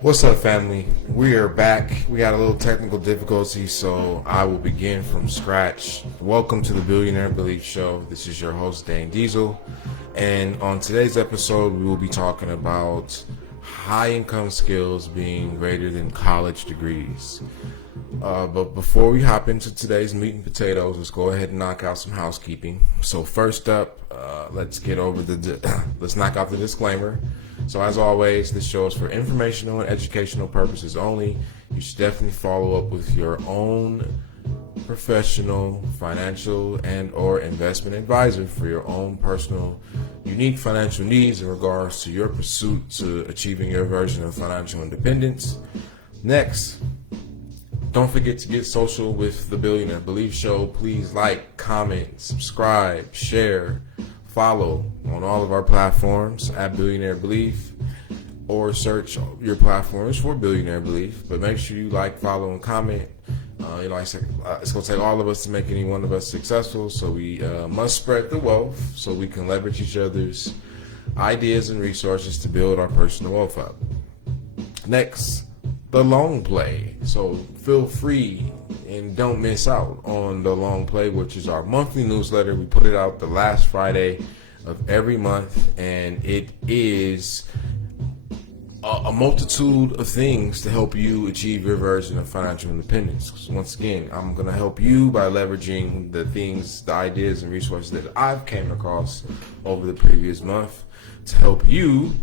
What's up, family? We are back. We had a little technical difficulty, so I will begin from scratch. Welcome to the Billionaire Belief Show. This is your host, Dan Diesel. And on today's episode, we will be talking about high income skills being greater than college degrees. But before we hop into today's meat and potatoes, let's go ahead and knock out some housekeeping. So first up, let's knock out the disclaimer. So as always, this show is for informational and educational purposes only. You should definitely follow up with your own professional, financial, and or investment advisor for your own personal, unique financial needs in regards to your pursuit to achieving your version of financial independence. Next, don't forget to get social with the Billionaire Belief Show. Please like, comment, subscribe, share, follow on all of our platforms at Billionaire Belief, or search your platforms for Billionaire Belief. But make sure you like, follow, and comment. Like I said, it's going to take all of us to make any one of us successful. So we must spread the wealth so we can leverage each other's ideas and resources to build our personal wealth up. Next, the long play. So feel free and don't miss out on the long play, which is our monthly newsletter. We put it out the last Friday of every month, and it is a multitude of things to help you achieve your version of financial independence. Once again, I'm going to help you by leveraging the things, the ideas, and resources that I've came across over the previous month to help you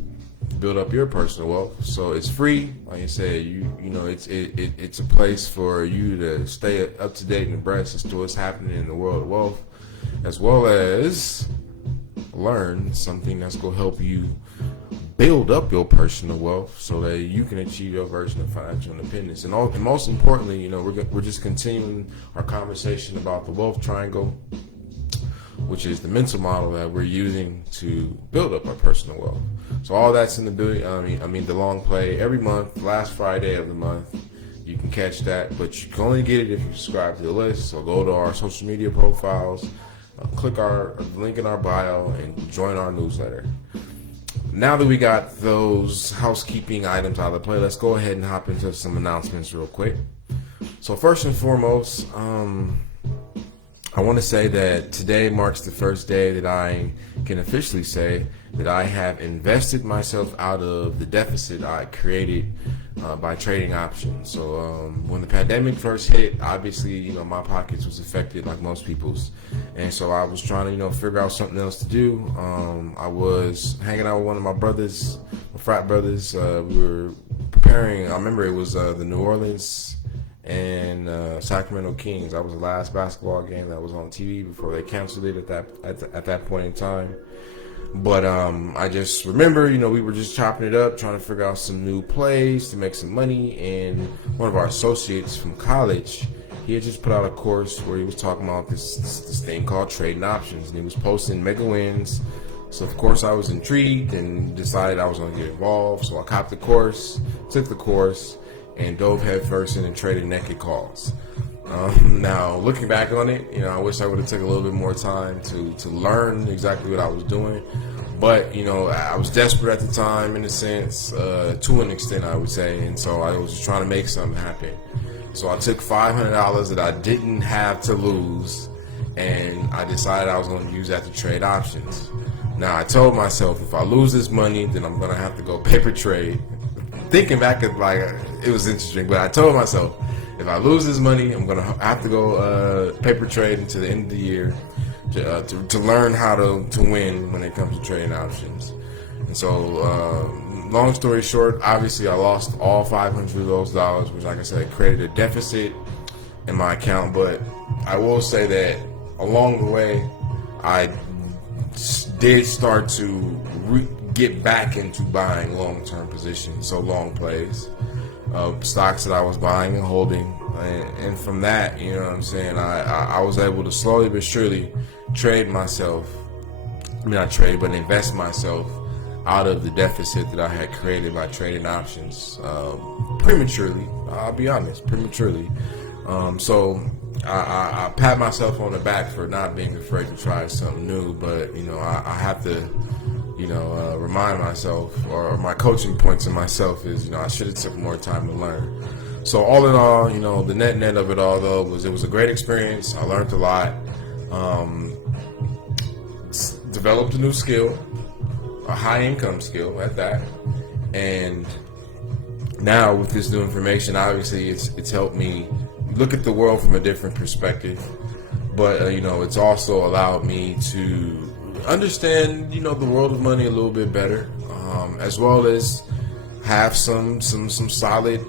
build up your personal wealth. So it's free. Like I said, it's a place for you to stay up to date and abreast as to what's happening in the world of wealth, as well as learn something that's going to help you build up your personal wealth so that you can achieve your version of financial independence. And most importantly, we're just continuing our conversation about the wealth triangle, which is the mental model that we're using to build up our personal wealth. So all that's in the the long play every month, last Friday of the month. You can catch that, but you can only get it if you subscribe to the list. So go to our social media profiles, click our link in our bio, and join our newsletter. Now that we got those housekeeping items out of the play, let's go ahead and hop into some announcements real quick. So first and foremost, I want to say that today marks the first day that I can officially say that I have invested myself out of the deficit I created by trading options. So when the pandemic first hit, obviously, my pockets was affected like most people's. And so I was trying to, figure out something else to do. I was hanging out with one of my brothers, my frat brothers. We were preparing, I remember it was the New Orleans and Sacramento Kings. That was the last basketball game that was on TV before they canceled it at that point in time. But I just remember, we were just chopping it up, trying to figure out some new plays to make some money. And one of our associates from college, he had just put out a course where he was talking about this thing called trading options, and he was posting mega wins. So of course I was intrigued and decided I was going to get involved. So I copped the course, took the course, and dove headfirst in and traded naked calls. Now, looking back on it, I wish I would have taken a little bit more time to learn exactly what I was doing. But, I was desperate at the time, in a sense, to an extent, I would say. And so I was just trying to make something happen. So I took $500 that I didn't have to lose, and I decided I was going to use that to trade options. Now, I told myself, if I lose this money, then I'm going to have to go paper trade. Thinking back, it was interesting, but I told myself, if I lose this money, I'm going to have to go paper trade until the end of the year to learn how to win when it comes to trading options. And so, long story short, obviously I lost all 500 of those dollars, which, like I said, created a deficit in my account. But I will say that along the way, I did start to get back into buying long-term positions, so long plays of stocks that I was buying and holding, and from that, I was able to slowly but surely invest myself out of the deficit that I had created by trading options prematurely. I'll be honest, prematurely. So I pat myself on the back for not being afraid to try something new, but I have to remind myself, or my coaching point to myself is, I should have took more time to learn. So all in all, the net of it all though was, it was a great experience. I learned a lot, developed a new skill, a high income skill at that, and now with this new information, obviously it's helped me look at the world from a different perspective. But it's also allowed me to understand the world of money a little bit better, as well as have some solid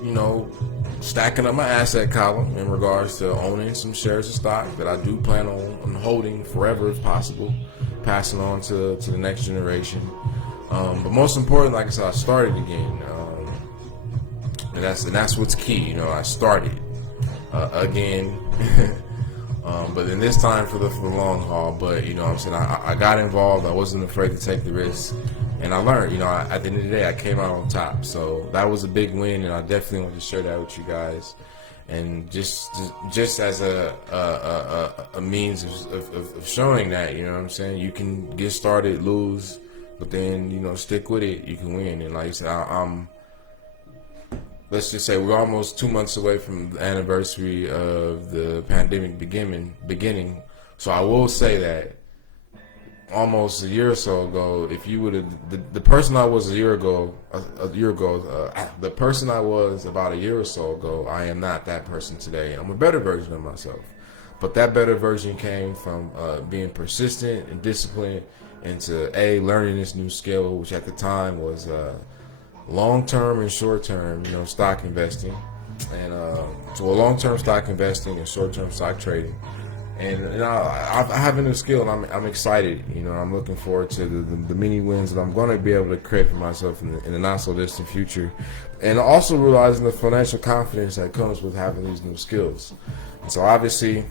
stacking up my asset column in regards to owning some shares of stock that I do plan on holding forever if possible, passing on to the next generation. But most important, like I said, I started again, and that's what's key. I started again. But in this time for the long haul. But I'm saying, I got involved. I wasn't afraid to take the risk, and I learned. At the end of the day, I came out on top. So that was a big win, and I definitely want to share that with you guys. And just as a means of showing that, you can get started, lose, but then stick with it. You can win. And like I said, let's just say we're almost 2 months away from the anniversary of the pandemic beginning. So I will say that almost a year or so ago, if you would have, the person I was a year ago, the person I was about a year or so ago, I am not that person today. I'm a better version of myself. But that better version came from being persistent and disciplined into learning this new skill, which at the time was long-term and short-term, stock investing, and so long-term stock investing and short-term stock trading. And I have a new skill, and I'm excited. I'm looking forward to the many wins that I'm going to be able to create for myself in the not so distant future, and also realizing the financial confidence that comes with having these new skills. And so obviously,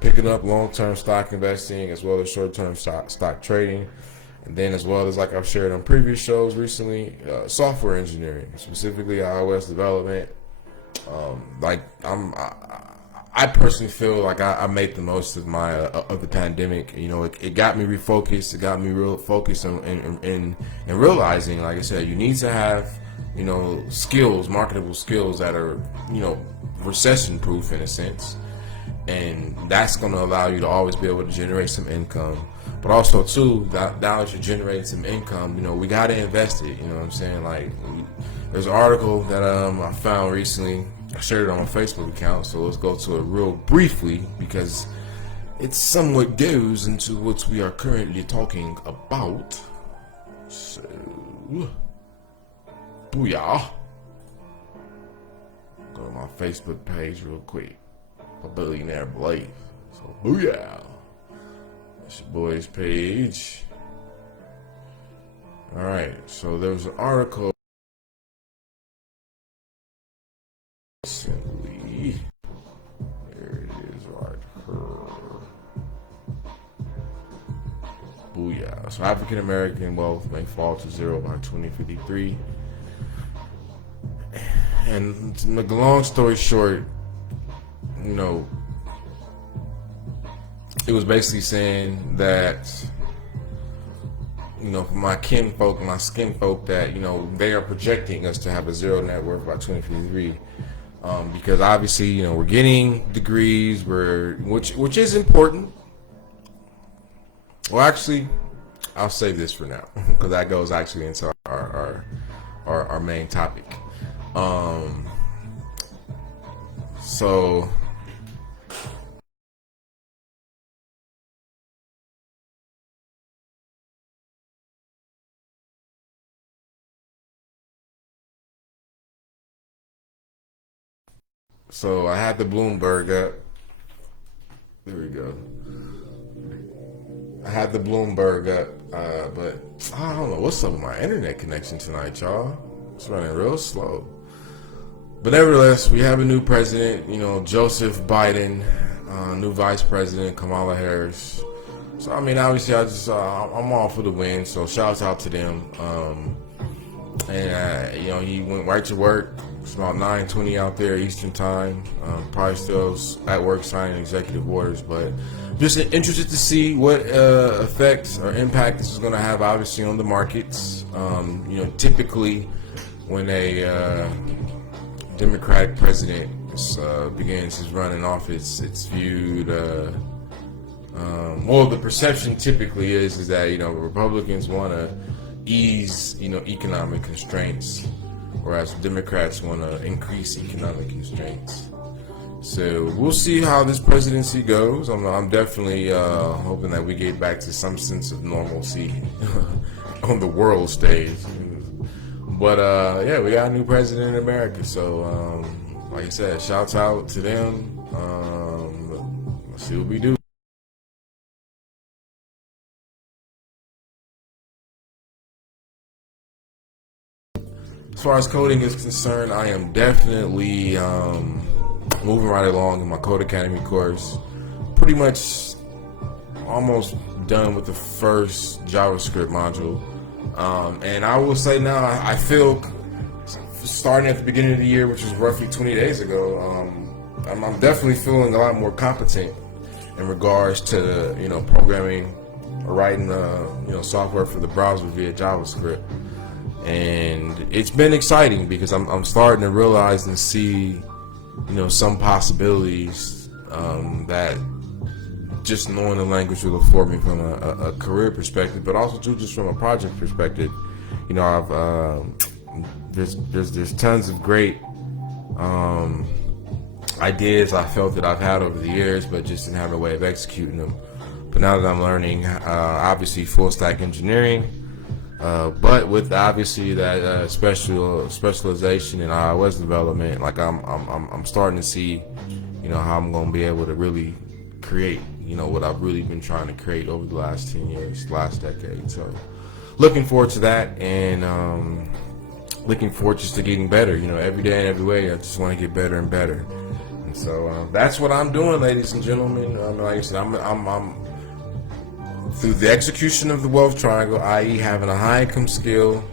picking up long-term stock investing as well as short-term stock trading. And then, as well as, like I've shared on previous shows recently, software engineering, specifically iOS development. I personally feel like I made the most of the pandemic. It got me refocused. It got me real focused in realizing, like I said, you need to have skills, marketable skills that are recession proof in a sense, and that's going to allow you to always be able to generate some income. But also, too, now that you're generating some income, we got to invest it. You know what I'm saying? Like, there's an article that I found recently. I shared it on my Facebook account, so let's go to it real briefly because it somewhat goes into what we are currently talking about. So, booyah. Go to my Facebook page real quick. A Billionaire Blade. So, booyah. That's your boy's page. Alright, so there was an article. Recently. There it is right here. Booyah. So African American wealth may fall to zero by 2053. And to make a long story short, it was basically saying that, for my kinfolk, my skin folk, that, they are projecting us to have a zero net worth by 2053. Because obviously, we're getting degrees, which is important. Well, actually, I'll save this for now because that goes actually into our main topic. So I had the Bloomberg up. There we go. I had the Bloomberg up, but I don't know what's up with my internet connection tonight, y'all. It's running real slow. But nevertheless, we have a new president, Joseph Biden, new vice president, Kamala Harris. So, obviously, I'm all for the win, so shouts out to them. and he went right to work. It's about 9:20 out there Eastern time. Probably still at work signing executive orders, but just interested to see what effect or impact this is going to have, obviously, on the markets. Typically when a Democratic president begins his run in office, it's viewed. Well, the perception typically is that Republicans want to ease economic constraints, whereas Democrats want to increase economic constraints. So we'll see how this presidency goes. I'm definitely hoping that we get back to some sense of normalcy on the world stage. But yeah, we got a new president in America. So like I said, shouts out to them. Let's see what we do. As far as coding is concerned, I am definitely moving right along in my Code Academy course. Pretty much almost done with the first JavaScript module. And I will say now, I feel starting at the beginning of the year, which was roughly 20 days ago, I'm definitely feeling a lot more competent in regards to programming or writing software for the browser via JavaScript. And it's been exciting because I'm starting to realize and see some possibilities that just knowing the language will afford me from a career perspective, but also too just from a project perspective. I've there's tons of great ideas I felt that I've had over the years, but just didn't have a way of executing them. But now that I'm learning, obviously full stack engineering, but with obviously that specialization in iOS development, like I'm starting to see, how I'm going to be able to really create, what I've really been trying to create over the last 10 years, last decade. So looking forward to that, and looking forward just to getting better, every day and every way. I just want to get better and better. And so that's what I'm doing, ladies and gentlemen. Like I said, I'm through the execution of the wealth triangle, i.e. having a high income skill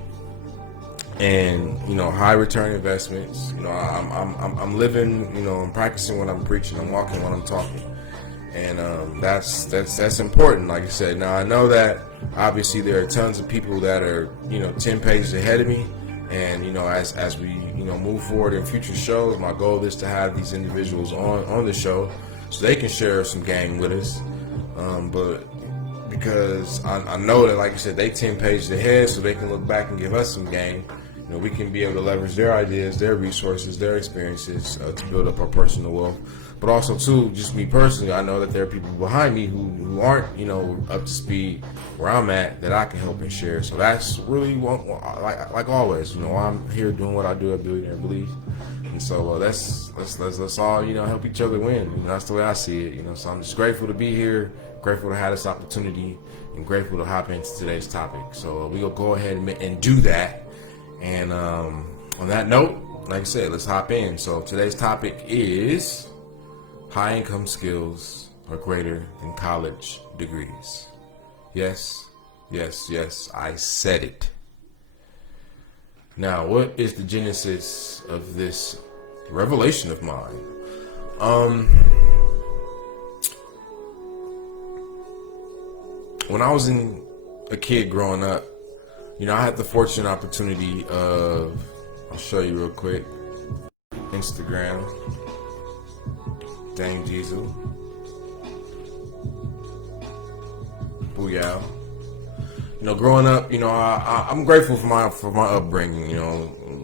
and high return investments. I'm living, I'm practicing what I'm preaching, I'm walking what I'm talking, and that's important. Like I said, now I know that obviously there are tons of people that are 10 pages ahead of me, and as we move forward in future shows, my goal is to have these individuals on the show so they can share some game with us, but because I know that, like I said, they 10 pages ahead, so they can look back and give us some game. We can be able to leverage their ideas, their resources, their experiences to build up our personal wealth. But also, too, just me personally, I know that there are people behind me who aren't, up to speed where I'm at, that I can help and share. So that's really, like always, I'm here doing what I do at Billionaire Belief. And so let's all, help each other win. That's the way I see it, So I'm just grateful to be here, grateful to have this opportunity, and grateful to hop into today's topic. So we'll go ahead and do that. And on that note, like I said, let's hop in. So today's topic is high income skills are greater than college degrees. Yes, I said it. Now, what is the genesis of this revelation of mine? When I was a kid growing up, I had the fortunate opportunity of, I'll show you real quick, Instagram, Dang Diesel, Booyah. Growing up, I'm grateful for my upbringing.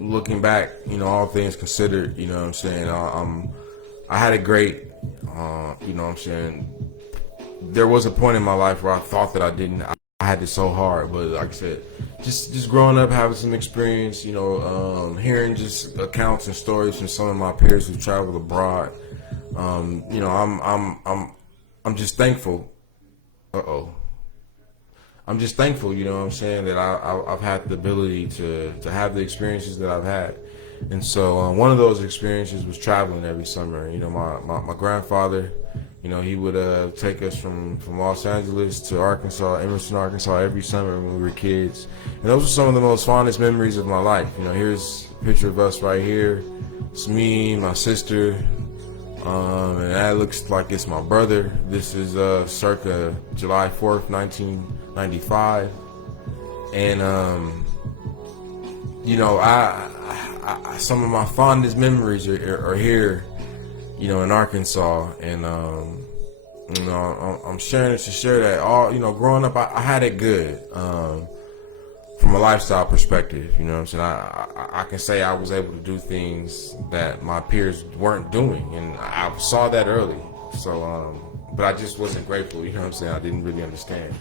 Looking back, all things considered, what I'm saying, I had a great, what I'm saying. There was a point in my life where I thought that I had it so hard, but like I said, just growing up, having some experience, hearing just accounts and stories from some of my peers who traveled abroad. I'm just thankful. I'm just thankful, what I'm saying, that I've had the ability to have the experiences that I've had. And so one of those experiences was traveling every summer. My grandfather, He would take us from Los Angeles to Arkansas, Emerson, Arkansas, every summer when we were kids. And those are some of the most fondest memories of my life. Here's a picture of us right here. It's me, my sister, and that looks like it's my brother. This is circa July 4th, 1995. And, some of my fondest memories are here, in Arkansas. And, I'm sharing it to share that growing up, I had it good, from a lifestyle perspective. You know what I'm saying? I can say I was able to do things that my peers weren't doing, and I saw that early. So, but I just wasn't grateful. You know what I'm saying? I didn't really understand.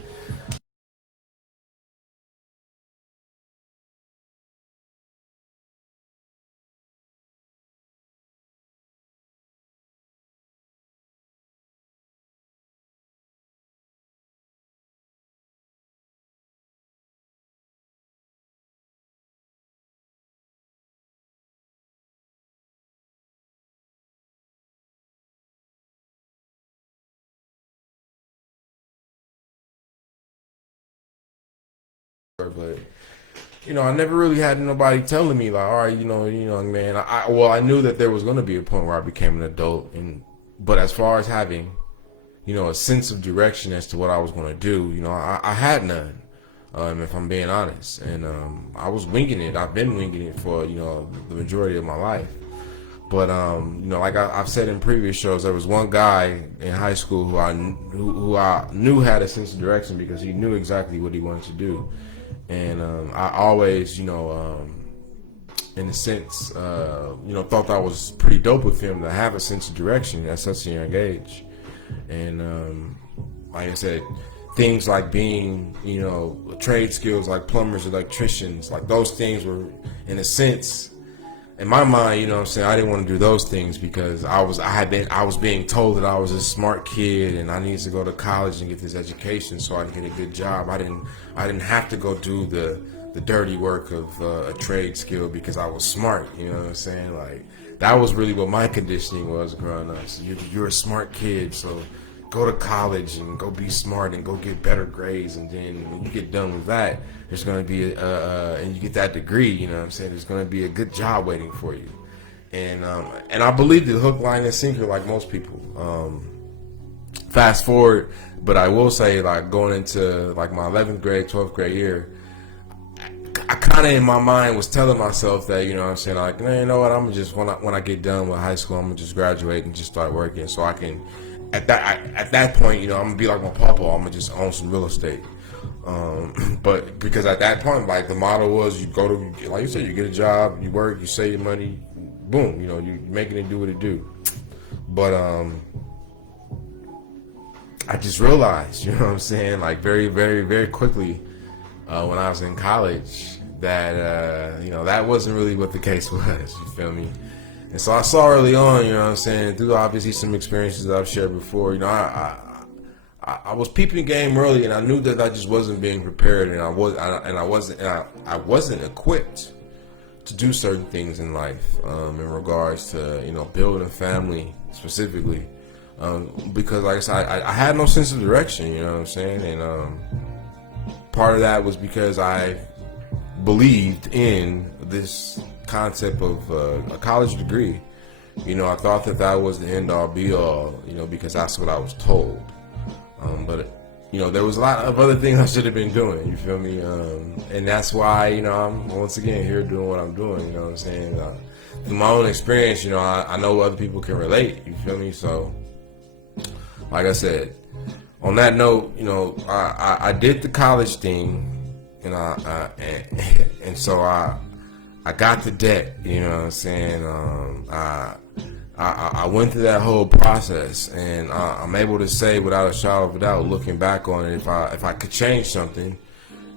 But I never really had nobody telling me like, all right, young man. I knew that there was going to be a point where I became an adult, but as far as having, a sense of direction as to what I was going to do, I had none. If I'm being honest, and I was winging it. I've been winging it for the majority of my life. But like I've said in previous shows, there was one guy in high school who I knew had a sense of direction because he knew exactly what he wanted to do. And I always, in a sense, thought that was pretty dope with him to have a sense of direction at such a young age. And like I said, things like being, trade skills like plumbers, electricians, like those things were, in a sense, in my mind, I didn't want to do those things because I was being told that I was a smart kid and I needed to go to college and get this education so I could get a good job. I didn't have to go do the dirty work of a trade skill because I was smart. You know what I'm saying? Like that was really what my conditioning was growing up. So you're a smart kid, so go to college and go be smart and go get better grades, and then when you get done with that, there's going to be and you get that degree, you know what I'm saying, there's going to be a good job waiting for you. And I believed it hook, line, and sinker like most people. Fast forward, but I will say, like, going into like my 11th grade, 12th grade year, I kind of in my mind was telling myself that, you know what I'm saying, like, man, you know what, I'm gonna just, when I get done with high school, I'm gonna just graduate and just start working so I can, at that point, I'm gonna be like my papa, I'm gonna just own some real estate. But because at that point, like, the motto was, you go to, like you said, you get a job, you work, you save your money, boom, you making it do what it do. But I just realized, you know what I'm saying, like very, very, very quickly, when I was in college, that that wasn't really what the case was. You feel me? And so I saw early on, you know what I'm saying, through obviously some experiences that I've shared before, I was peeping game early, and I knew that I just wasn't being prepared, and I wasn't equipped to do certain things in life, in regards to building a family specifically, because like I said, I had no sense of direction, you know what I'm saying, and part of that was because I believed in this concept of a college degree. I thought that was the end all be all, because that's what I was told. But there was a lot of other things I should have been doing, you feel me? And that's why, I'm once again here doing what I'm doing, you know what I'm saying? Through my own experience, I know other people can relate, you feel me? So, like I said, on that note, I did the college thing, and so I got the debt, you know what I'm saying? I went through that whole process, and I'm able to say without a shadow of a doubt, looking back on it, if I could change something,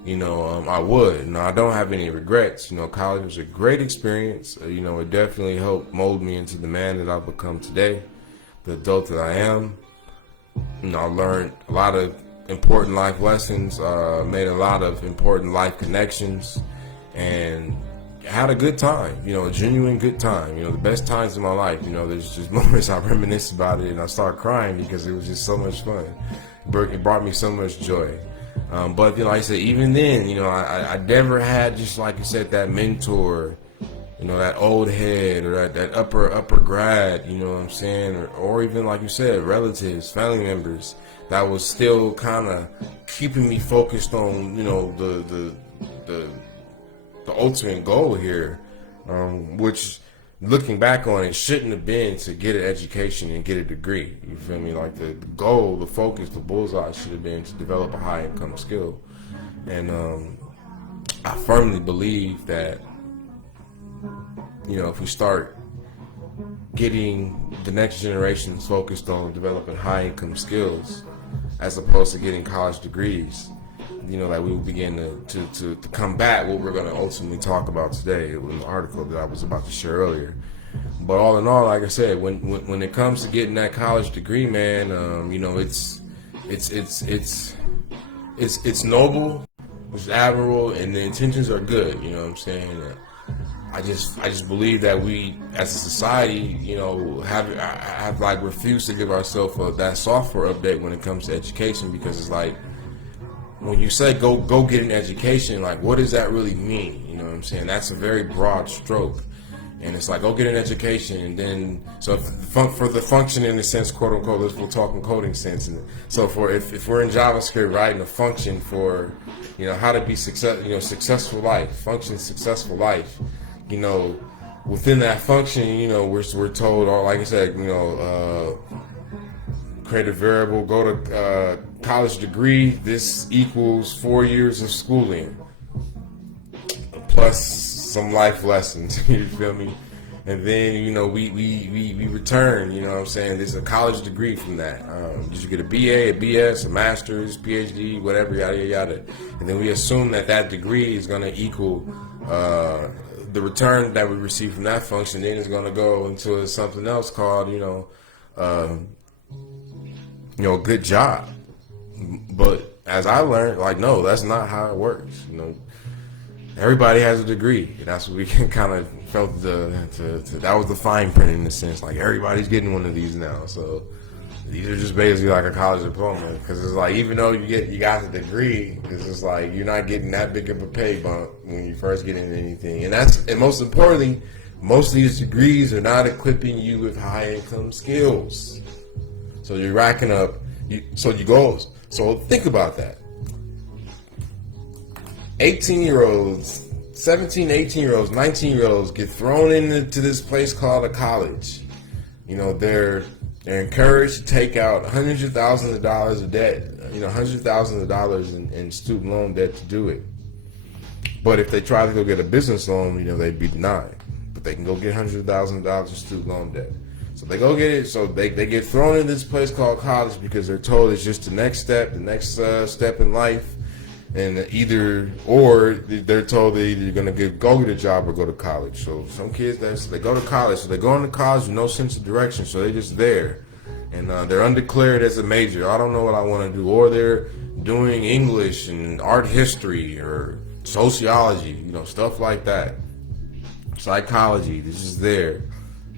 I would. I don't have any regrets. College was a great experience. It definitely helped mold me into the man that I've become today, the adult that I am. I learned a lot of important life lessons, made a lot of important life connections, and had a good time, a genuine good time, the best times in my life. There's just moments I reminisce about it and I start crying because it was just so much fun. It brought me so much joy. But like I said, even then, I never had, just like you said, that mentor, that old head, or that upper grad, you know what I'm saying, or even like you said, relatives, family members that was still kind of keeping me focused on, the ultimate goal here, which, looking back on it, shouldn't have been to get an education and get a degree. You feel me? Like the goal, the focus, the bullseye should have been to develop a high income skill. And I firmly believe that, if we start getting the next generations focused on developing high income skills as opposed to getting college degrees, that we will begin to combat what we're going to ultimately talk about today in the article that I was about to share earlier. But all in all, like I said, when it comes to getting that college degree, man, it's noble, it's admirable, and the intentions are good. You know what I'm saying? I just believe that we, as a society, have like refused to give ourselves that software update when it comes to education, because it's like, when you say go get an education, like, what does that really mean? You know what I'm saying? That's a very broad stroke. And it's like, go get an education, and then, so for the function in the sense, quote unquote, we'll talk in coding sense. And so if we're in JavaScript writing a function for, how to be successful life, function successful life, within that function, we're told, or like I said, create a variable, go to college degree, this equals 4 years of schooling plus some life lessons. You feel me? And then we return, you know what I'm saying, there's a college degree from that. You should get a BA, a BS, a master's, PhD, whatever, yada yada yada. And then we assume that degree is going to equal the return that we receive from that function. Then it's going to go into something else called a good job. But as I learned, like, no, that's not how it works. Everybody has a degree. And that's what we can kind of felt that was the fine print in a sense. Like, everybody's getting one of these now. So these are just basically like a college diploma. Because it's like, even though you got the degree, it's like you're not getting that big of a pay bump when you first get into anything. And most importantly, most of these degrees are not equipping you with high income skills. So you're racking up. So think about that. 18-year-olds, 17, 18-year-olds, 19-year-olds get thrown into this place called a college. They're encouraged to take out hundreds of thousands of dollars of debt, hundreds of thousands of dollars in student loan debt to do it. But if they try to go get a business loan, they'd be denied. But they can go get hundreds of thousands of dollars in student loan debt. So they go get it. So they get thrown in this place called college because they're told it's just the next step in life. And they're told they're either going to go get a job or go to college. So some kids, they go to college. So they go into college with no sense of direction. So they're just there. And they're undeclared as a major. I don't know what I want to do. Or they're doing English and art history or sociology, stuff like that. Psychology, this is there.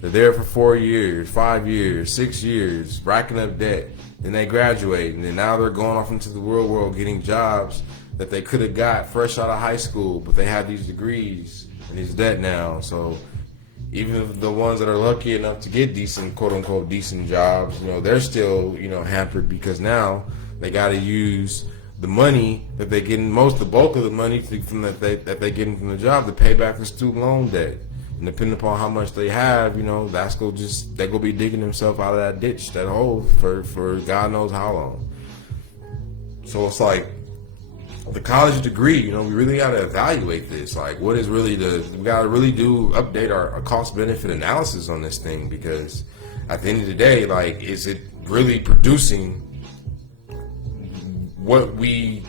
They're there for 4 years, 5 years, 6 years, racking up debt. Then they graduate, and then now they're going off into the real world getting jobs that they could have got fresh out of high school, but they have these degrees and this debt now. So even the ones that are lucky enough to get decent, quote unquote, decent jobs, they're still, hampered because now they got to use the money that they get, the bulk of the money from that they get from the job to pay back the student loan debt. And depending upon how much they have, they're gonna be digging themselves out of that ditch, that hole for God knows how long. So it's like the college degree, we really gotta evaluate this. Like, what is really we gotta really update our cost benefit analysis on this thing, because at the end of the day, like, is it really producing what we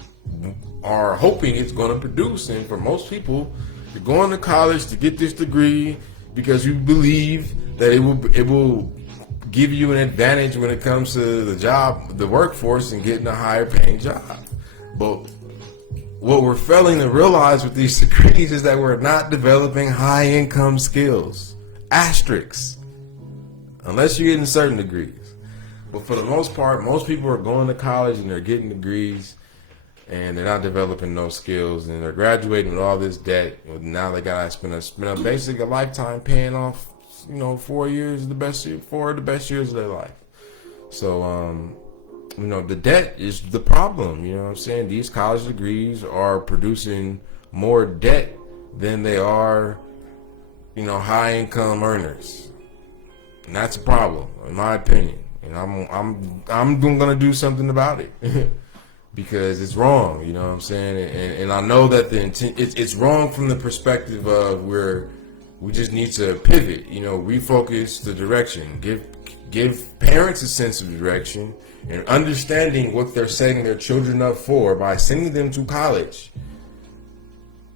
are hoping it's gonna produce? And for most people, you're going to college to get this degree because you believe that it will give you an advantage when it comes to the workforce, and getting a higher paying job. But what we're failing to realize with these degrees is that we're not developing high income skills. Asterisks. Unless you're getting certain degrees. But for the most part, most people are going to college and they're getting degrees and they're not developing those skills, and they're graduating with all this debt. Now they gotta spend a basically a lifetime paying off, 4 years of the best years of their life. So the debt is the problem. You know what I'm saying? These college degrees are producing more debt than they are, high income earners. And that's a problem, in my opinion. And I'm gonna do something about it. Because it's wrong, you know what I'm saying? And I know that the intent, it's wrong from the perspective of where we just need to pivot, refocus the direction, give parents a sense of direction and understanding what they're setting their children up for by sending them to college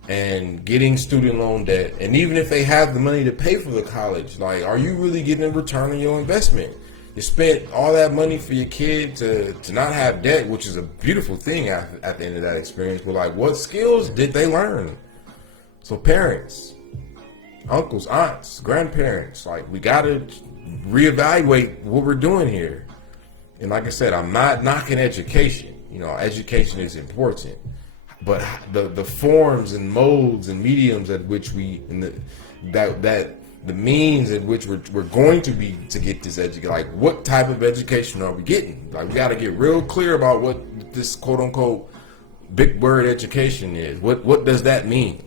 and getting student loan debt. And even if they have the money to pay for the college, like, are you really getting a return on your investment? You spent all that money for your kid to not have debt, which is a beautiful thing at the end of that experience. But like, what skills did they learn? So parents, uncles, aunts, grandparents, like, we got to reevaluate what we're doing here. And like I said, I'm not knocking education. Education is important. But the forms and modes and mediums at which the means in which we're going to be to get this education, like, what type of education are we getting? Like, we got to get real clear about what this quote unquote big word education is. What does that mean?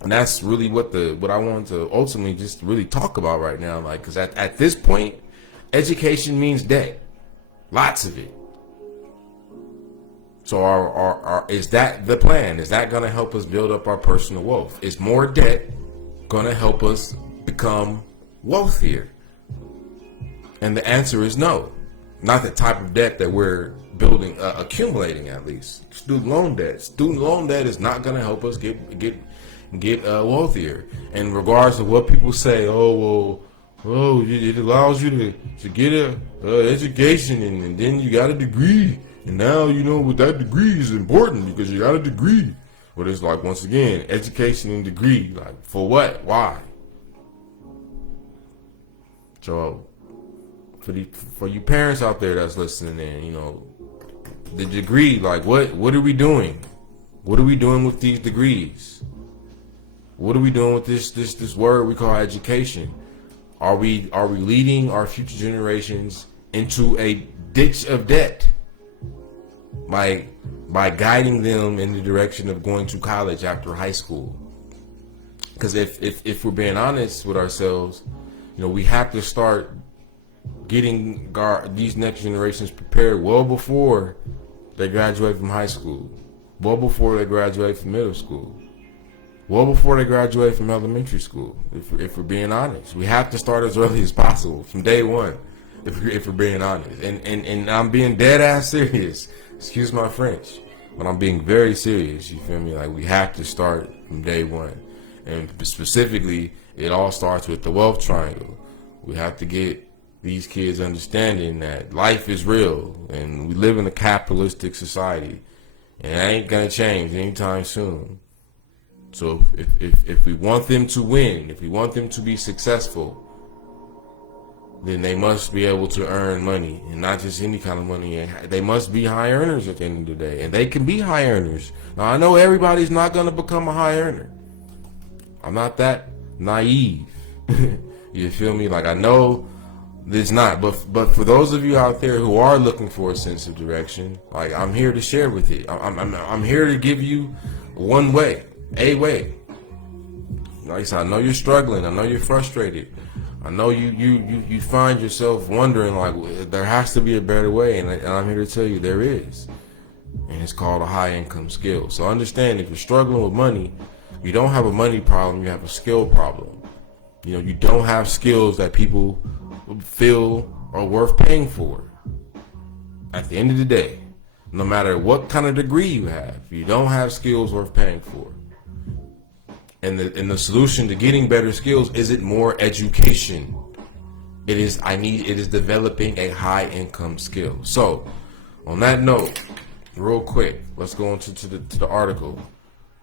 And that's really what I want to ultimately just really talk about right now. Like, because at this point, education means debt, lots of it. So is that the plan? Is that going to help us build up our personal wealth? Is more debt going to help us become wealthier? And the answer is no. Not the type of debt that we're accumulating, at least. Student loan debt. Student loan debt is not going to help us get wealthier. In regards to what people say, it allows you to get a education and then you got a degree. And now, with that degree is important because you got a degree. But it's like, once again, education and degree, like, for what? Why? So, for you parents out there that's listening in, the degree, like, what are we doing? What are we doing with these degrees? What are we doing with this word we call education? Are we leading our future generations into a ditch of debt by guiding them in the direction of going to college after high school? Because if we're being honest with ourselves, we have to start getting these next generations prepared well before they graduate from high school, well before they graduate from middle school, well before they graduate from elementary school. If we're being honest, we have to start as early as possible, from day one. If we're being honest, and I'm being dead ass serious. Excuse my French, but I'm being very serious. You feel me? Like, we have to start from day one, and specifically, it all starts with the wealth triangle. We have to get these kids understanding that life is real, and we live in a capitalistic society, and it ain't gonna change anytime soon. So if we want them to win, if we want them to be successful, then they must be able to earn money, and not just any kind of money. They must be high earners at the end of the day, and they can be high earners. Now, I know everybody's not going to become a high earner. I'm not that naive. You feel me? Like, I know it's not, but for those of you out there who are looking for a sense of direction, like, I'm here to share with you. I'm here to give you one way, a way. Like I said, I know you're struggling. I know you're frustrated. I know you find yourself wondering, like, there has to be a better way, and I'm here to tell you there is. And it's called a high income skill. So understand, if you're struggling with money, you don't have a money problem, you have a skill problem. You don't have skills that people feel are worth paying for. At the end of the day, no matter what kind of degree you have, you don't have skills worth paying for. And the solution to getting better skills isn't more education. It is developing a high income skill. So, on that note, real quick, let's go into the article.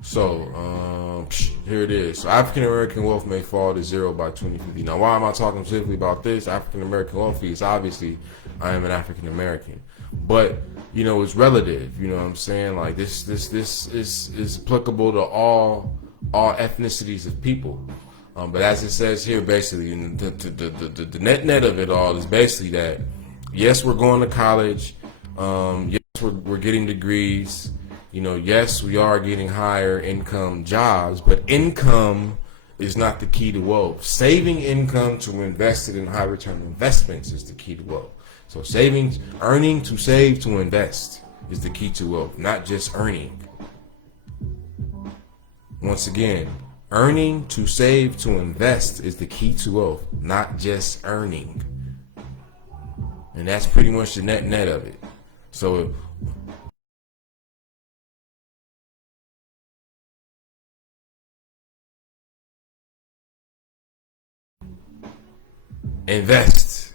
So, here it is. So, African American wealth may fall to zero by 2050. Now, why am I talking specifically about this? African American wealth is obviously I am an African American, but it's relative. You know what I'm saying? Like this is applicable to all ethnicities of people. But as it says here, basically, the net of it all is basically that yes, we're going to college. Yes, we're getting degrees. Yes, we are getting higher income jobs, but income is not the key to wealth. Saving income to invest it in high return investments is the key to wealth. So earning to save to invest is the key to wealth, not just earning. Once again, earning to save to invest is the key to wealth, not just earning. And that's pretty much the net of it. So invest.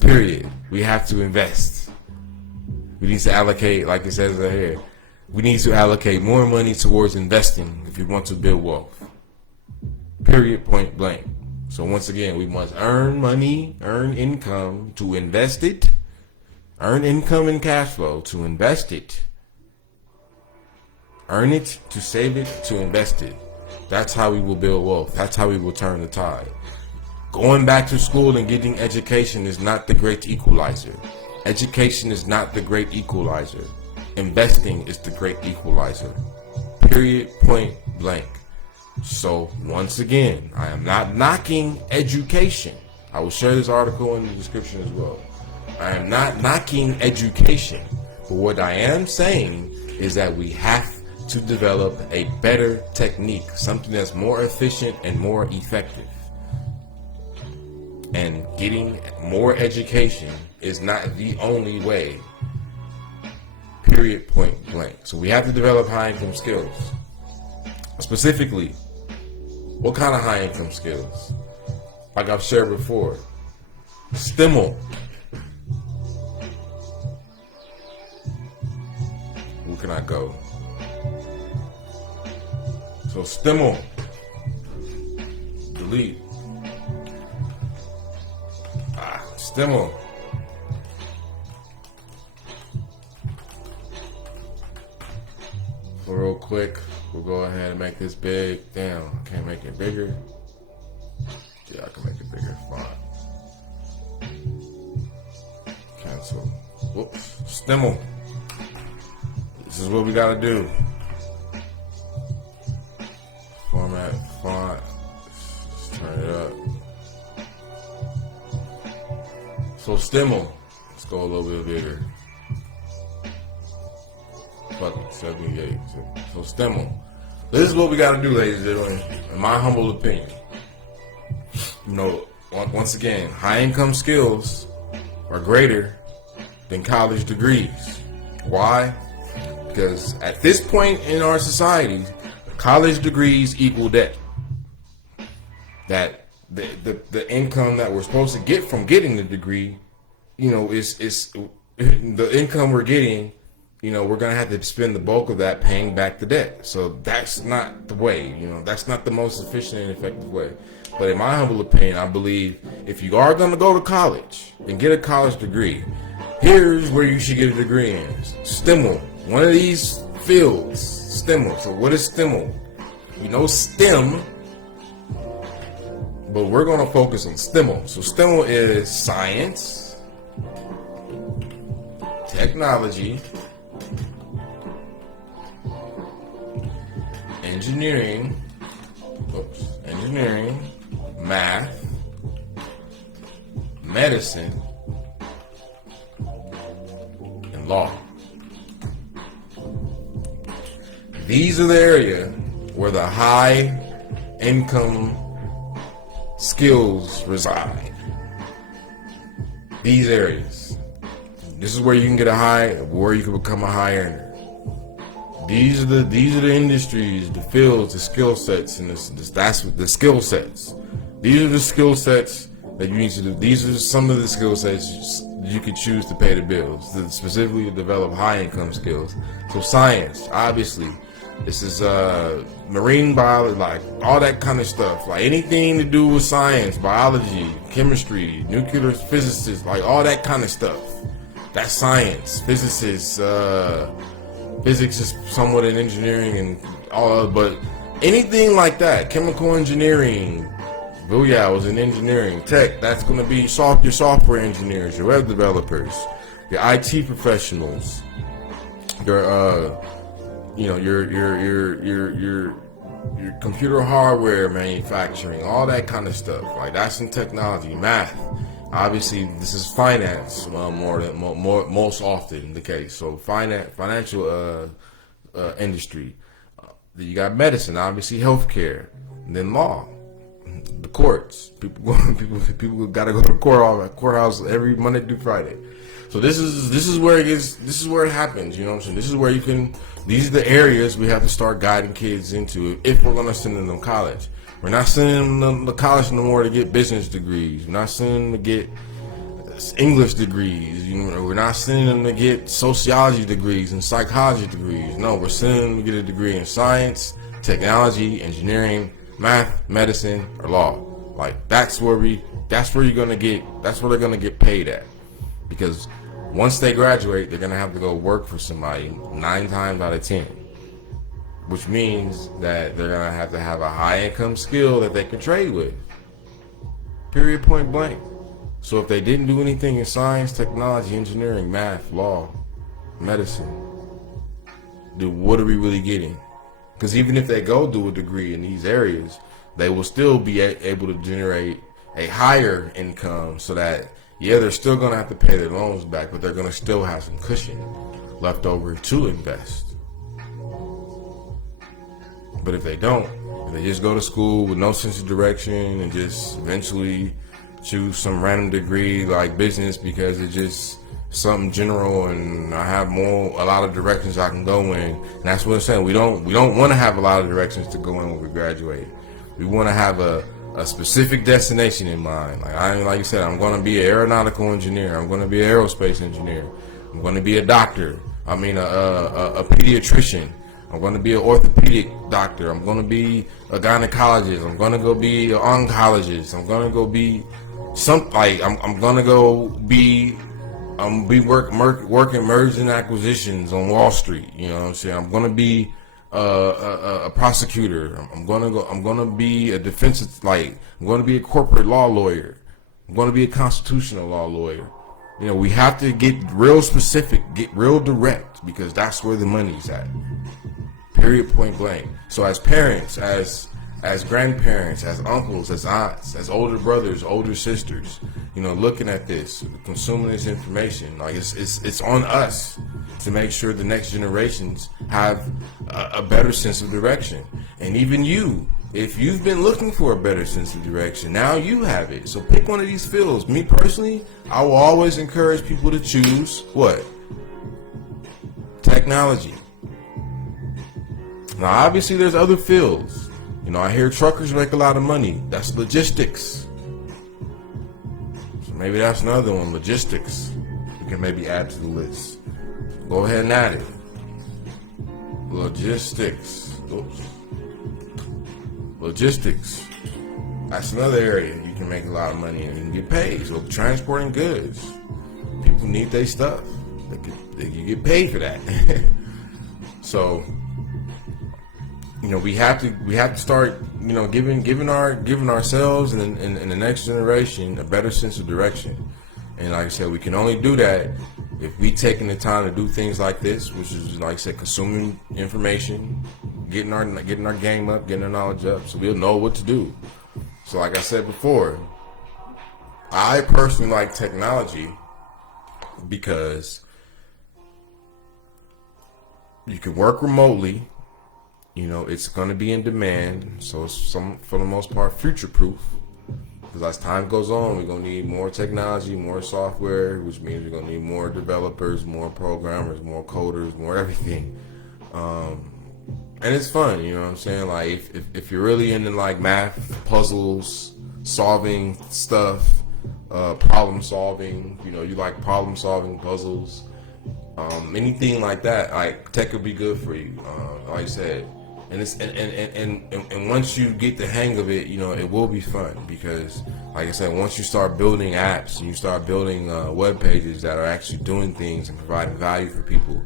Period. We have to invest. We need to allocate, like it says right here, we need to allocate more money towards investing if we want to build wealth. Period, point blank. So once again, we must earn money, earn income to invest it, earn income and cash flow to invest it, earn it to save it to invest it. That's how we will build wealth. That's how we will turn the tide. Going back to school and getting education is not the great equalizer. Education is not the great equalizer. Investing is the great equalizer. Period, point blank. So once again, I am not knocking education. I will share this article in the description as well. I am not knocking education. But what I am saying is that we have to develop a better technique, something that's more efficient and more effective. And getting more education is not the only way. Period, point blank. So we have to develop high income skills. Specifically, what kind of high income skills? Like I've shared before, STEML. Where can I go? So STEML. Delete. STEML. So real quick, we'll go ahead and make this big. Damn, I can't make it bigger. Yeah, I can make it bigger. Fine. Cancel. Whoops. STEML. This is what we gotta do. Format, font. Let's turn it up. So STEML, let's go a little bit bigger. Fuck it, 78. So STEML. This is what we gotta do, ladies and gentlemen, in my humble opinion. Once again, high income skills are greater than college degrees. Why? Because at this point in our society, college degrees equal debt. That the income that we're supposed to get from getting the degree, is the income we're getting. We're gonna have to spend the bulk of that paying back the debt. So that's not the way. That's not the most efficient and effective way. But in my humble opinion, I believe if you are gonna go to college and get a college degree, here's where you should get a degree in STEML. One of these fields, STEML. So what is STEML? STEM. But we're going to focus on STEML. So STEML is science, technology, engineering, math, medicine, and law. These are the area where the high income skills reside. These areas. This is where you can get where you can become a high earner. These are the industries, the fields, the skill sets, and that's what the skill sets. These are the skill sets that you need to do. These are some of the skill sets you could choose to pay the bills, specifically to develop high income skills. So science, obviously, this is marine biology, like all that kind of stuff, like anything to do with science, biology, chemistry, nuclear physicists, like all that kind of stuff. That's science. Physicists, physics is somewhat in engineering and all, but anything like that, chemical engineering. Booyah was in engineering. Tech, that's going to be your software engineers, your web developers, your IT professionals, your your computer hardware manufacturing, all that kind of stuff. Like that's in technology, math. Obviously, this is finance most often the case. So financial industry. You got medicine, obviously healthcare, and then law. The courts, people got to go to courthouse every Monday through Friday. So this is where it happens. You know what I'm saying? This is where these are the areas we have to start guiding kids into if we're gonna send them to college. We're not sending them to college no more to get business degrees. We're not sending them to get English degrees. We're not sending them to get sociology degrees and psychology degrees. No, we're sending them to get a degree in science, technology, engineering, math, medicine, or law. Like that's where they're gonna get paid at. Because once they graduate, they're gonna have to go work for somebody 9 times out of 10. Which means that they're gonna have to have a high income skill that they can trade with. Period, point blank. So if they didn't do anything in science, technology, engineering, math, law, medicine, then what are we really getting? Because even if they go do a degree in these areas, they will still be able to generate a higher income so that, yeah, they're still going to have to pay their loans back, but they're going to still have some cushion left over to invest. But if they don't, if they just go to school with no sense of direction and just eventually choose some random degree like business because it's just something general and I have a lot of directions I can go in. And that's what I'm saying. We don't want to have a lot of directions to go in when we graduate. We want to have a specific destination in mind. Like you said, I'm going to be an aeronautical engineer. I'm going to be an aerospace engineer. I'm going to be a doctor. A pediatrician. I'm going to be an orthopedic doctor. I'm going to be a gynecologist. I'm going to go be an oncologist. I'm going to go be working mergers and acquisitions on Wall Street. You know what I'm saying? I'm going to be a prosecutor. I'm going to be a I'm going to be a corporate law lawyer. I'm going to be a constitutional law lawyer. You know, we have to get real specific, get real direct, because that's where the money's at. Period, point blank. So as parents, as grandparents, as uncles, as aunts, as older brothers, older sisters, you know, looking at this, consuming this information, like it's on us to make sure the next generations have a better sense of direction. And even you, if you've been looking for a better sense of direction, now you have it. So pick one of these fields. Me personally, I will always encourage people to choose what? Technology. Now, obviously, there's other fields. You know, I hear truckers make a lot of money. That's logistics. So maybe that's another one, logistics. We can maybe add to the list. Go ahead and add it. Logistics. Oops. Logistics. That's another area you can make a lot of money and you can get paid. So transporting goods. People need their stuff. They can get paid for that. So, you know, we have to start, you know, giving ourselves and the next generation a better sense of direction. And like I said, we can only do that if we taking the time to do things like this, which is, like I said, consuming information, getting our game up, getting our knowledge up, so we'll know what to do. So like I said before, I personally like technology because you can work remotely. You know, it's going to be in demand, so it's for the most part, future-proof. Because as time goes on, we're going to need more technology, more software, which means we're going to need more developers, more programmers, more coders, more everything. And it's fun, you know what I'm saying? Like, if you're really into, like, math, puzzles, solving stuff, problem solving. You like problem solving puzzles. Anything like that, like tech would be good for you. Like I said, and once you get the hang of it, it will be fun because, like I said, once you start building apps and you start building web pages that are actually doing things and providing value for people,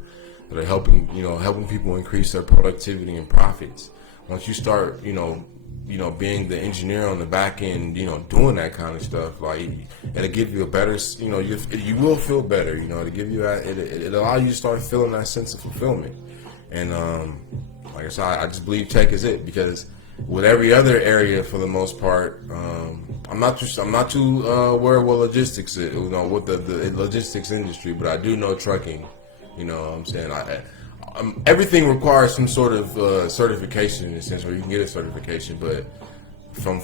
that are helping people increase their productivity and profits. Once you start, being the engineer on the back end, doing that kind of stuff, like it'll give you a better, you will feel better, it'll give you, it'll allow you to start feeling that sense of fulfillment. And like I said, I just believe tech is it, because with every other area, for the most part, I'm not too aware what logistics is, with the logistics industry, but I do know trucking. You know what I'm saying? Everything requires some sort of certification in a sense, where you can get a certification. But from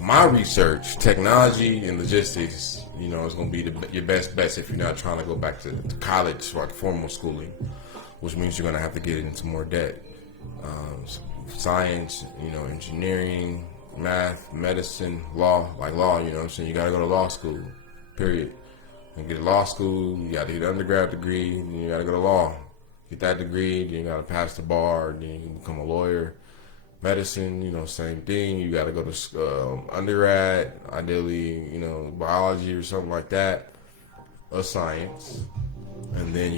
my research, technology and logistics, is going to be your best bets if you're not trying to go back to college, like formal schooling, which means you're going to have to get into more debt. Science, engineering, math, medicine, law, you know what I'm saying? You got to go to law school, period. And get a law school, you got to get an undergrad degree, then you got to go to law. Get that degree, then you got to pass the bar, then you can become a lawyer. Medicine, same thing. You got to go to undergrad, ideally, biology or something like that, or science. And then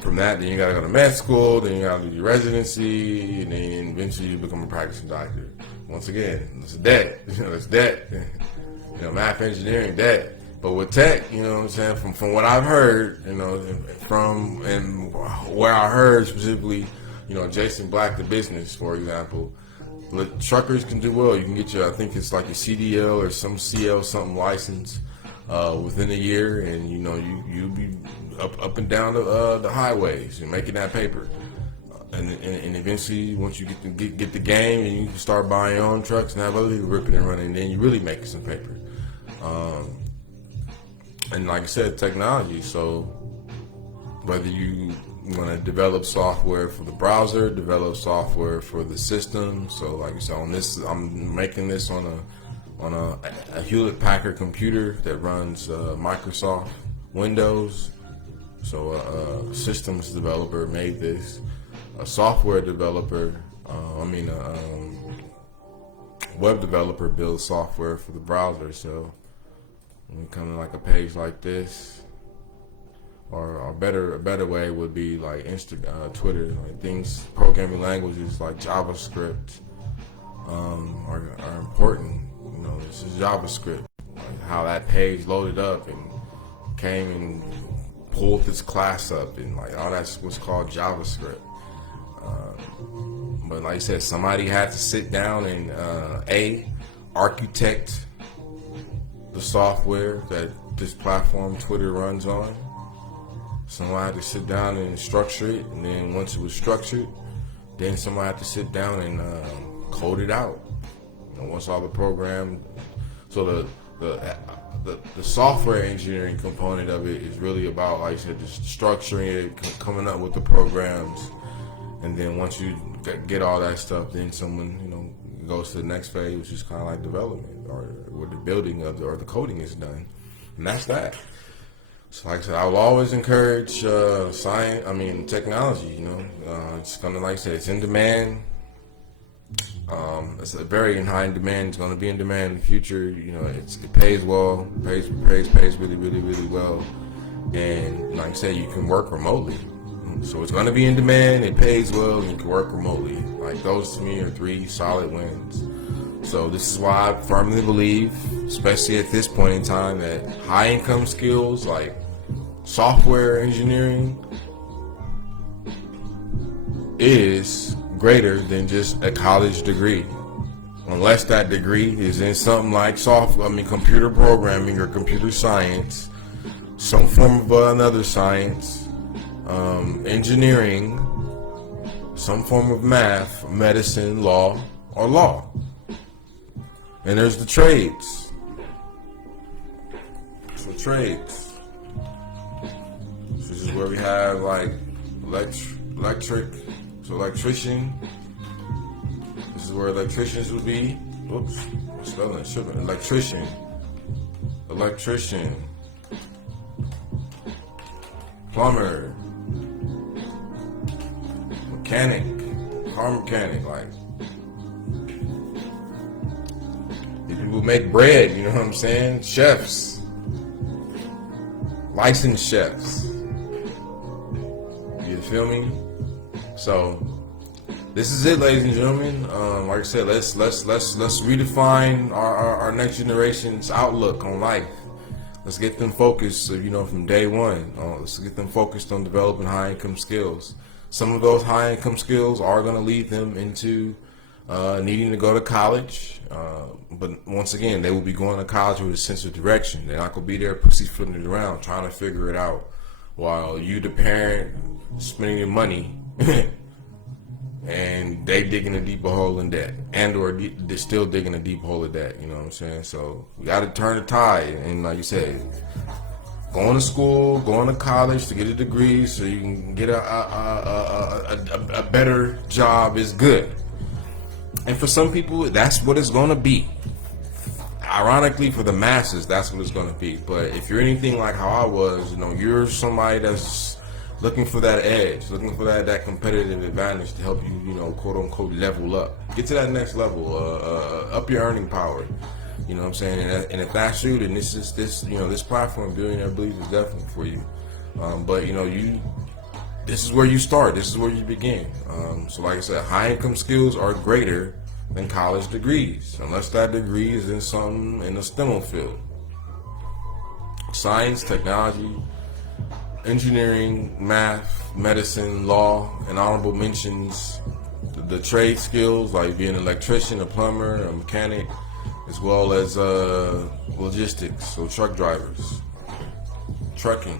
from that, then you got to go to med school, then you got to do your residency, and then eventually you become a practicing doctor. Once again, it's debt. It's debt. Math, engineering, debt. But with tech, what I'm saying, from what I've heard, from and where I heard specifically, Jason Black, the business, for example, truckers can do well. You can get I think it's like a CDL or some CL something license within a year, and you'll be up and down the highways and making that paper. And eventually, once you get the game and you can start buying your own trucks and have other people ripping and running, then you really making some paper. And like I said, technology. So whether you want to develop software for the browser, develop software for the system. So like I said, on this, I'm making this on a Hewlett Packard computer that runs Microsoft Windows. So a systems developer made this. A software developer, web developer builds software for the browser. So when it comes to like a page like this, or a better way would be like Twitter, like things, programming languages like JavaScript are important. This is JavaScript, like how that page loaded up and came and pulled this class up, and like all that's what's called JavaScript. But like I said, somebody had to sit down and architect the software that this platform Twitter runs on. Someone had to sit down and structure it, and then once it was structured, then someone had to sit down and code it out. Once all the program, so the software engineering component of it is really about, like I said, just structuring it, coming up with the programs, and then once you get all that stuff, then someone goes to the next phase, which is kind of like development, or where the building or the coding is done, and that's that. So like I said, I will always encourage technology. It's gonna, like I said, it's in demand. It's very in high demand. It's gonna be in demand in the future. It pays well, pays really, really, really well, and like I said, you can work remotely. So it's gonna be in demand. It pays well, and you can work remotely. Like those to me are 3 solid wins. So this is why I firmly believe, especially at this point in time, that high income skills like software engineering is greater than just a college degree. Unless that degree is in something like computer programming or computer science, some form of another science, engineering, some form of math, medicine, law, or law. And there's the trades. So trades. This is where we have like electric, so electrician. This is where electricians would be. Oops, spelling electrician. electrician, plumber, mechanic, car mechanic, like people who make bread, you know what I'm saying? Chefs, licensed chefs. You feel me? So this is it, ladies and gentlemen. Like I said, let's redefine our next generation's outlook on life. Let's get them focused, from day one. Let's get them focused on developing high-income skills. Some of those high-income skills are going to lead them into needing to go to college. But once again, they will be going to college with a sense of direction. They're not going to be there pussyfooting it around, trying to figure it out, while you, the parent, spending your money and they digging a deeper hole in debt, and or they're still digging a deep hole of debt. You know what I'm saying? So we got to turn the tide, and like you said, going to school, going to college to get a degree so you can get a better job is good. And for some people, that's what it's going to be. Ironically, for the masses, that's what it's going to be. But if you're anything like how I was, you're somebody that's looking for that edge, looking for that competitive advantage to help you, quote unquote, level up, get to that next level, up your earning power. You know what I'm saying? And if that's you, then this platform, Billionaire Belief, is definitely for you. But this is where you start. This is where you begin. So like I said, high income skills are greater than college degrees, unless that degree is in something in the STEM field. Science, technology, engineering, math, medicine, law, and honorable mentions the trade skills like being an electrician, a plumber, a mechanic, as well as logistics, so truck drivers, trucking.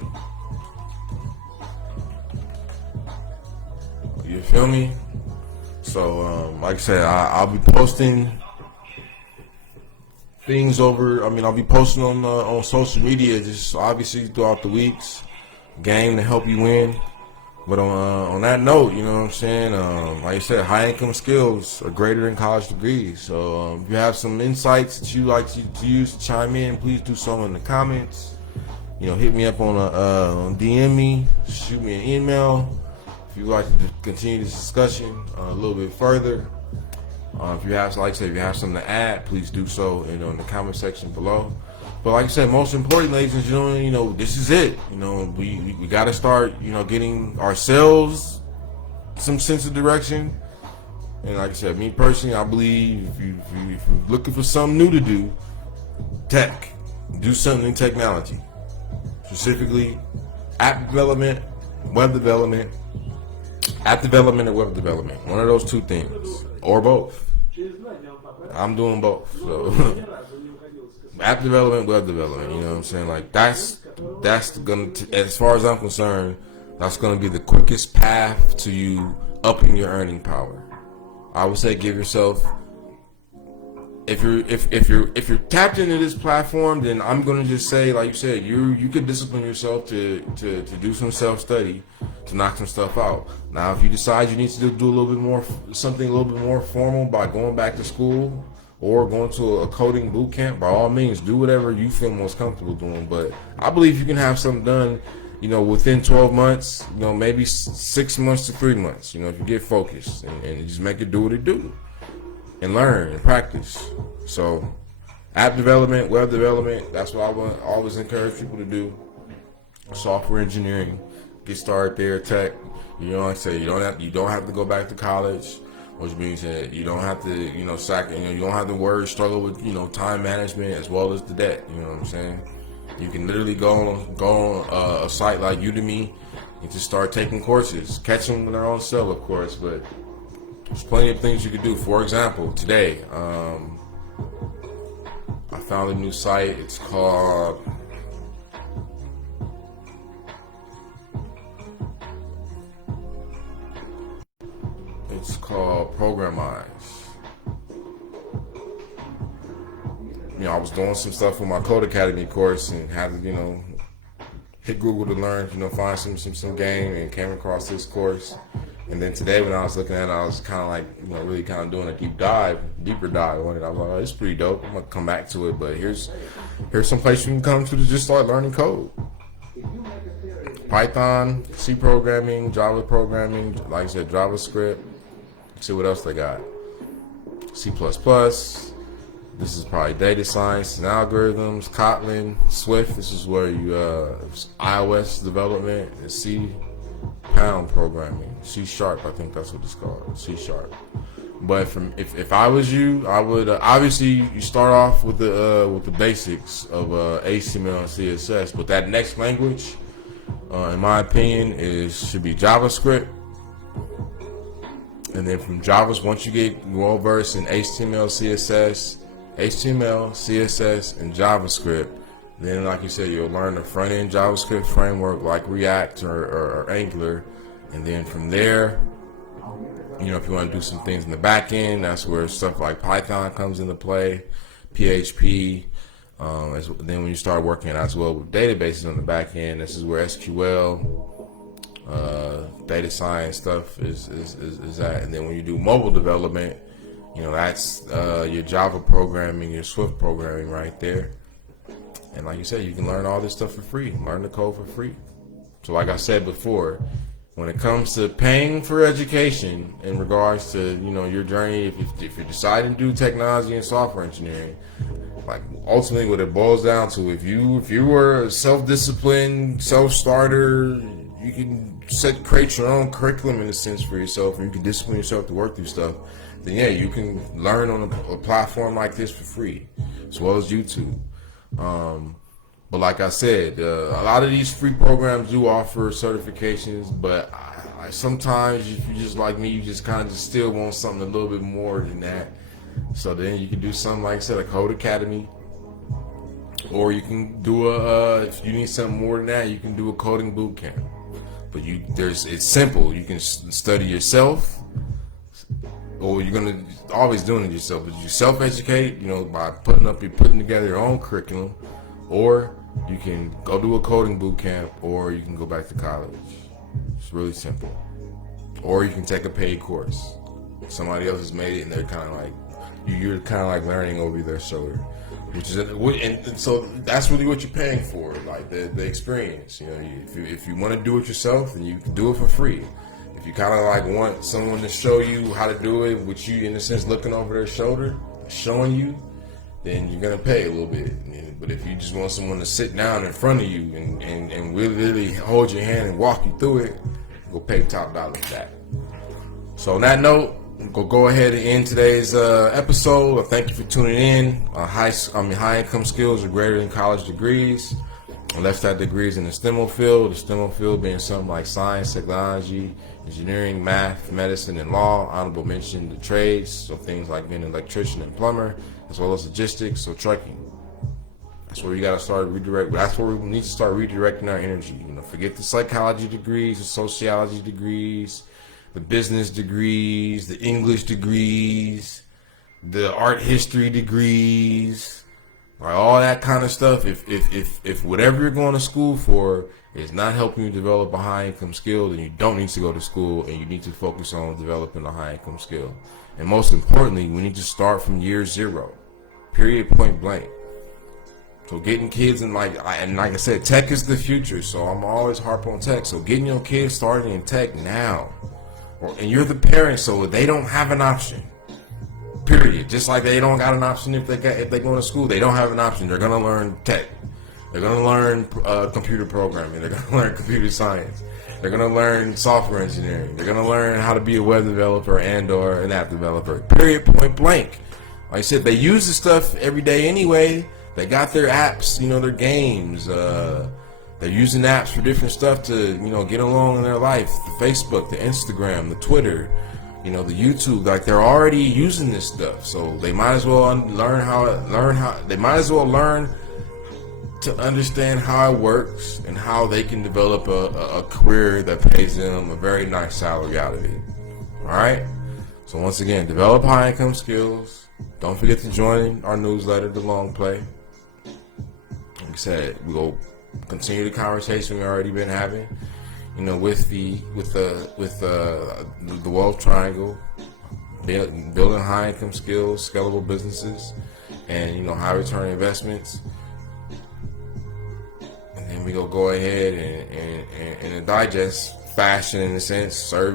You feel me? So, like I said, I'll be posting things over. I'll be posting on social media, just obviously throughout the weeks. Game to help you win. But on that note, you know what I'm saying? Like I said, high income skills are greater than college degrees. So if you have some insights that you like to use to chime in, please do so in the comments. Hit me up on DM me, shoot me an email. If you'd like to continue this discussion a little bit further, if you have, like I said, if you have something to add, please do so in the comment section below. But like I said, most importantly, ladies and gentlemen, this is it. We got to start, getting ourselves some sense of direction. And like I said, me personally, I believe if you're looking for something new to do, do something in technology, specifically app development, web development. App development or web development, one of those two things, or both. I'm doing both. So app development, web development, you know what I'm saying? Like that's gonna, as far as I'm concerned, that's gonna be the quickest path to you upping your earning power. I would say give yourself, if you're tapped into this platform, then I'm gonna just say, like you said, you could discipline yourself to do some self-study, to knock some stuff out. Now, if you decide you need to do a little bit more, something a little bit more formal by going back to school or going to a coding boot camp, by all means, do whatever you feel most comfortable doing. But I believe you can have something done, within 12 months, maybe 6 months to 3 months, if you get focused and just make it do what it do and learn and practice. So app development, web development, that's what I always encourage people to do. Software engineering, get started there. Tech, like I say, you don't have to go back to college, which means that you don't have to, you don't have to struggle with, time management as well as the debt. You know what I'm saying? You can literally go on a site like Udemy and just start taking courses, catch them when they're on sale, of course, but there's plenty of things you could do. For example, today, I found a new site. It's called Programize. I was doing some stuff with my Code Academy course and had to, hit Google to learn, find some game, and came across this course. And then today when I was looking at it, I was kind of like, really kind of doing a deeper dive on it. I was like, oh, it's pretty dope. I'm gonna come back to it, but here's some place you can come to just start learning code. Python, C programming, Java programming, like I said, JavaScript. See what else they got. C++. This is probably data science and algorithms. Kotlin, Swift. This is where you iOS development and C programming. C#, I think that's what it's called. C#. But if I was you, I would obviously you start off with the basics of HTML and CSS. But that next language, in my opinion, should be JavaScript. And then from Java, once you get well versed in HTML, CSS, and JavaScript, then like you said, you'll learn the front end JavaScript framework like React or Angular, and then from there, if you want to do some things in the back end, that's where stuff like Python comes into play, PHP. Then when you start working as well with databases on the back end, this is where SQL. Data science stuff is that, and then when you do mobile development, that's your Java programming, your Swift programming right there. And like you said, you can learn all this stuff for free. Learn the code for free. So like I said before, when it comes to paying for education in regards to your journey, if you're deciding to do technology and software engineering, like ultimately what it boils down to, if you were a self-disciplined self-starter, you can create your own curriculum in a sense for yourself, and you can discipline yourself to work through stuff. Then yeah, you can learn on a platform like this for free, as well as YouTube. But like I said, a lot of these free programs do offer certifications, but sometimes if you're just like me, you just kind of still want something a little bit more than that. So then you can do something like I said, a Code Academy. Or you can do if you need something more than that, you can do a coding boot camp. But it's simple. You can study yourself, or you're gonna always doing it yourself. But you self-educate, by putting together your own curriculum, or you can go do a coding boot camp, or you can go back to college. It's really simple. Or you can take a paid course. Somebody else has made it, and they're kind of like you're kind of like learning over their shoulder. And so that's really what you're paying for, like the experience. If you want to do it yourself, then you can do it for free. If you kind of like want someone to show you how to do it, with you in a sense looking over their shoulder, showing you, then you're gonna pay a little bit. But if you just want someone to sit down in front of you and really hold your hand and walk you through it, go pay top dollar for that. So on that note, we'll go ahead and end today's episode. Thank you for tuning in. High income skills are greater than college degrees. Left-side degrees in the STEM field. The STEM field being something like science, technology, engineering, math, medicine, and law. Honorable mention the trades, so things like being an electrician and plumber, as well as logistics, so trucking. That's where we got to start redirect. That's where we need to start redirecting our energy. Forget the psychology degrees, the sociology degrees, the business degrees, the English degrees, the art history degrees, like all that kind of stuff. If whatever you're going to school for is not helping you develop a high income skill, then you don't need to go to school, and you need to focus on developing a high income skill. And most importantly, we need to start from year zero, period, point blank. So getting kids like I said, tech is the future. So I'm always harp on tech. So getting your kids started in tech now. And you're the parent, so they don't have an option. Period. Just like they don't got an option if they go to school, they don't have an option. They're gonna learn tech. They're gonna learn computer programming. They're gonna learn computer science. They're gonna learn software engineering. They're gonna learn how to be a web developer and/or an app developer. Period. Point blank. Like I said, they use this stuff every day anyway. They got their apps, their games. They're using apps for different stuff to, get along in their life. The Facebook, the Instagram, the Twitter, the YouTube. Like they're already using this stuff, so they might as well They might as well learn to understand how it works and how they can develop a career that pays them a very nice salary out of it. All right. So once again, develop high income skills. Don't forget to join our newsletter, The Long Play. Like I said, we go continue the conversation we've already been having. the wealth triangle, building high income skills, scalable businesses, and high return investments. And then we go ahead and digest fashion, in a sense, serve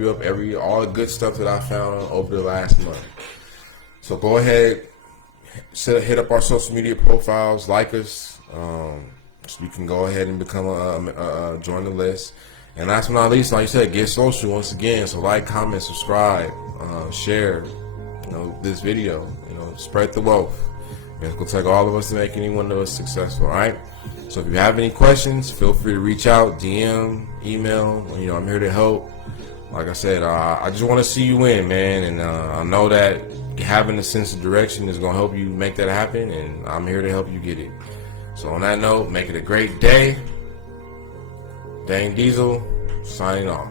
you up all the good stuff that I found over the last month. So go ahead, hit up our social media profiles, like us. So you can go ahead and become join the list. And last but not least, like you said, get social once again. So like, comment, subscribe, share, this video. Spread the wealth. It's gonna take all of us to make any one of us successful. All right. So if you have any questions, feel free to reach out, DM, email. I'm here to help. Like I said, I just want to see you win, man. And I know that having a sense of direction is gonna help you make that happen. And I'm here to help you get it. So on that note, make it a great day. Dane Diesel, signing off.